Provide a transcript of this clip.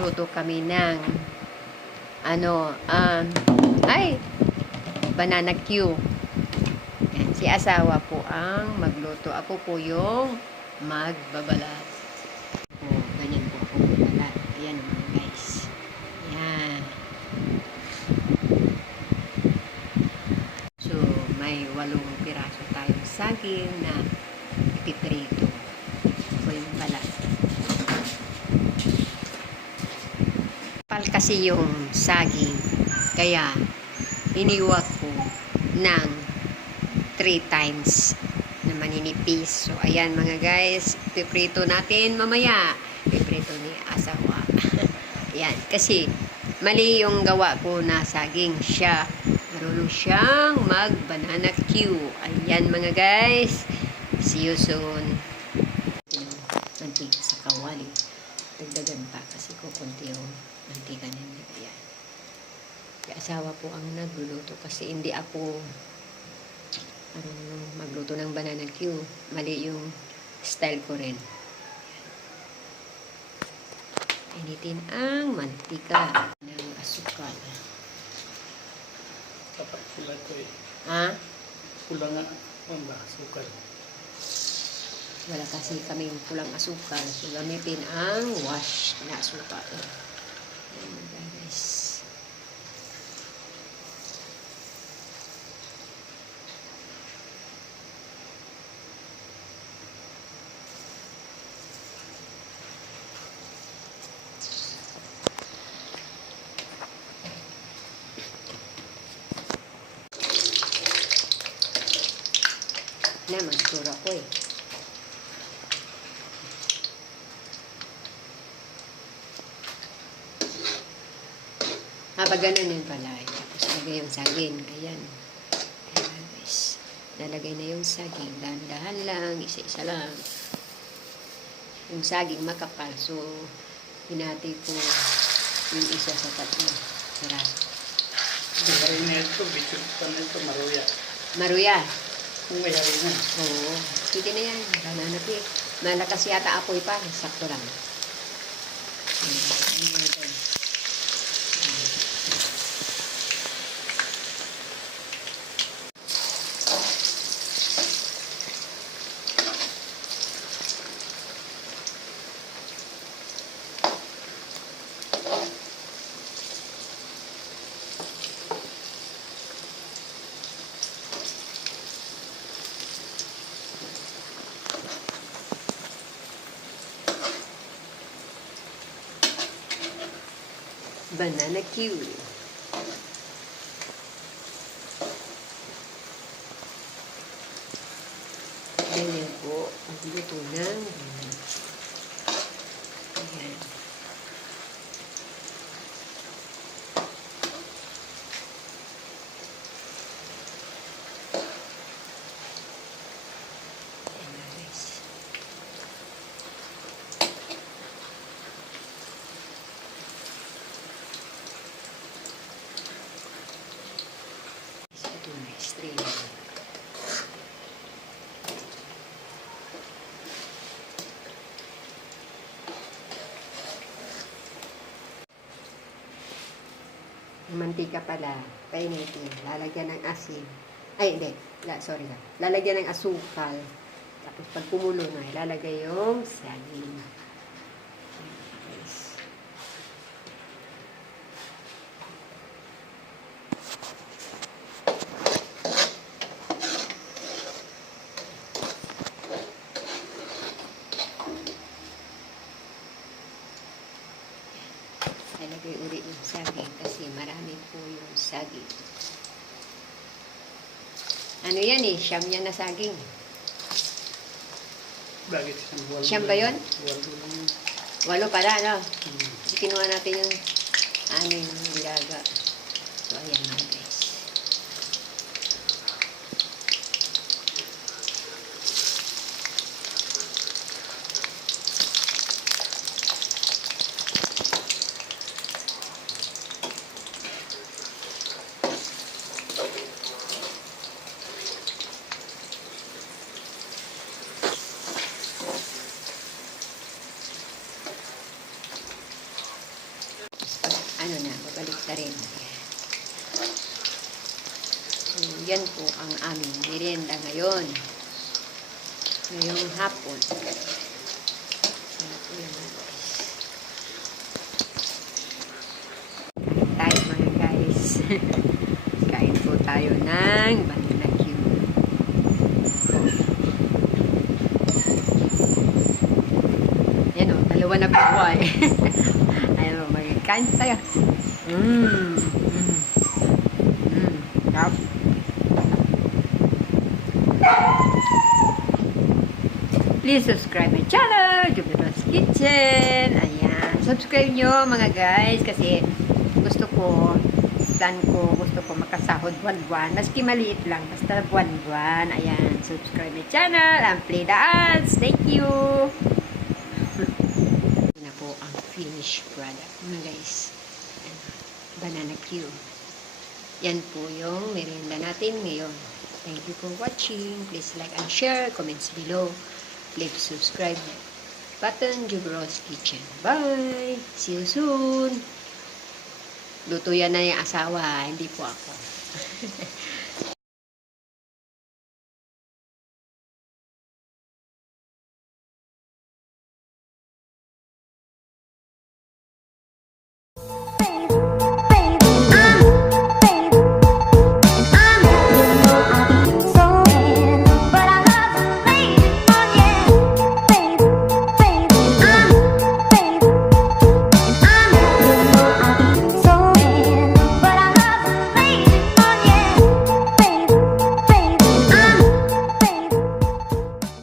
magluluto kami ng banana Q. Yan, si asawa po ang magluto. Ako po yung magbabalat. Ganyan po ako magbabalat. Ayan mga guys. Yan. So, may 8 piraso tayong saging na ipiprito. Ako yung balat. Kasi yung saging, kaya iniwak ko ng 3 times na maninipis. So ayan mga guys, piprito natin mamaya. Piprito ni asawa. Ayan, kasi mali yung gawa ko na saging. Siya marunong siyang mag banana Q. Ayan mga guys, see you soon. Mantika sa kawali, dagdagan pa kasi kukunti yung mantika niya. Ayan. Yung asawa po ang nagluluto kasi hindi ako magluto ng banana Q. Mali yung style ko rin. Initin ang mantika ng asukal. Dapat pula ko eh. Ha? Pula nga ang asukal. Wala kasi kaming pulang asukal. So gamitin ang wash na asukal. Ayan guys. Na magsura ko eh. Pag ganun yun pala. Tapos lagay yung saging. Ayan. Ayan guys. Nalagay na yung saging. Dahan-dahan lang. Isa-isa lang. Yung saging makapal. So, hinati ko yung isa sa 3. Sarap. Hari na ito, bisit pa na ito, maruya. Maruya. Kung may hari na. Oo. Pwede na yan. Banana pi. Malakas yata apoy pa. Sakto lang. Banana Q. Ganyan po ang luto ng banana. Ayan. Ayan guys. Ito na estrella. Mantika pala, painitin, lalagyan ng asin. Ay, hindi. Sorry ka. Lalagyan ng asukal. Tapos pag kumulo na, ilalagay yung saging. Yes. Ilalagay ulit yung saging kasi marami po yung saging. Ano yan eh? Siyam yan na saging. Bakit siyang walo? Siyam ba yun? Walo lang. 8 pala, no? Kasi kinuha natin yung yung nilaga. So, ayan mga guys. ano na, babalik na rin. So, yan po ang aming merienda ngayon. Ngayong hapon. Yan po yan. Kain tayo mga guys. Kain po tayo ng banana cue. Yan o, dalawa na po ko eh. Ayan o, magkain tayo. Sarap. Please subscribe my channel, Jubilo's Kitchen. Ayan, subscribe nyo mga guys kasi gusto ko makasahod buwan-buwan. Maski maliit lang, basta buwan-buwan. Ayan, subscribe my channel and play the ads. Thank you. Ito na po ang finished product mga guys. Banana Q. Yan po yung merienda natin ngayon. Thank you for watching. Please like and share. Comments below. Please subscribe button, Jubilo's Kitchen. Bye! See you soon! Luto yan na yung asawa, hindi po ako.